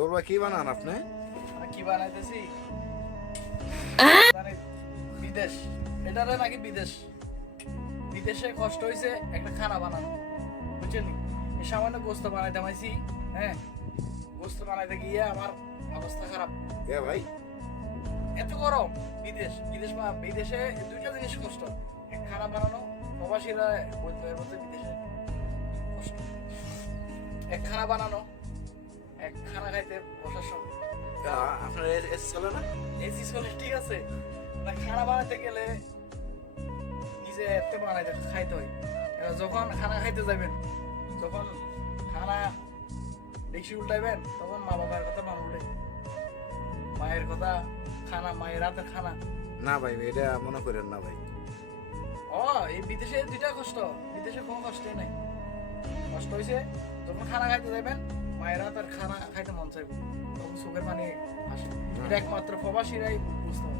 তোরা কি বানান আপনি? কি বানাইতেছি মানে বিদেশ, এটারে নাকি বিদেশ, বিদেশে কষ্ট হয়েছে একটা খানা বানানো, বুঝছেন? এই সামান্য গোস্ত বানাইতে পাইছি, হ্যাঁ গোস্ত বানাইতে গিয়ে আমার অবস্থা খারাপ। এ ভাই, এত গরম, বিদেশ বিদেশ বিদেশে দুইটা জিনিস কষ্ট, এক খানা বানানো, প্রবাসীরা বলতে বলতে বিদেশে কষ্ট, এক খানা বানানো, এক খানা খাইতে বসার সময় আপনার এসি চলে না? এসি চলে, ঠিক আছে, না খানা বানাতে গেলে নিজে এতে বানাইতে খাইতে হয়। এবার যখন খানা খাইতে যাবেন, যখন খানা দেখি উল্টাইবেন, তখন মা বাবার কথা মনে উঠে, মায়ের কথা, খানা, মায়ের রাতের খানা। না ভাই, এটা মনে করেন না ভাই। এই বিদেশে দুইটা কষ্ট, বিদেশে কোনো কষ্টই নাই। কষ্ট হয়েছে যখন খানা খাইতে যাবেন, মায়ের রাতের খানা খাইতে মন চাইবে, তখন চোখের পানি আসে। এটা একমাত্র প্রবাসীরাই বুঝতে পারে।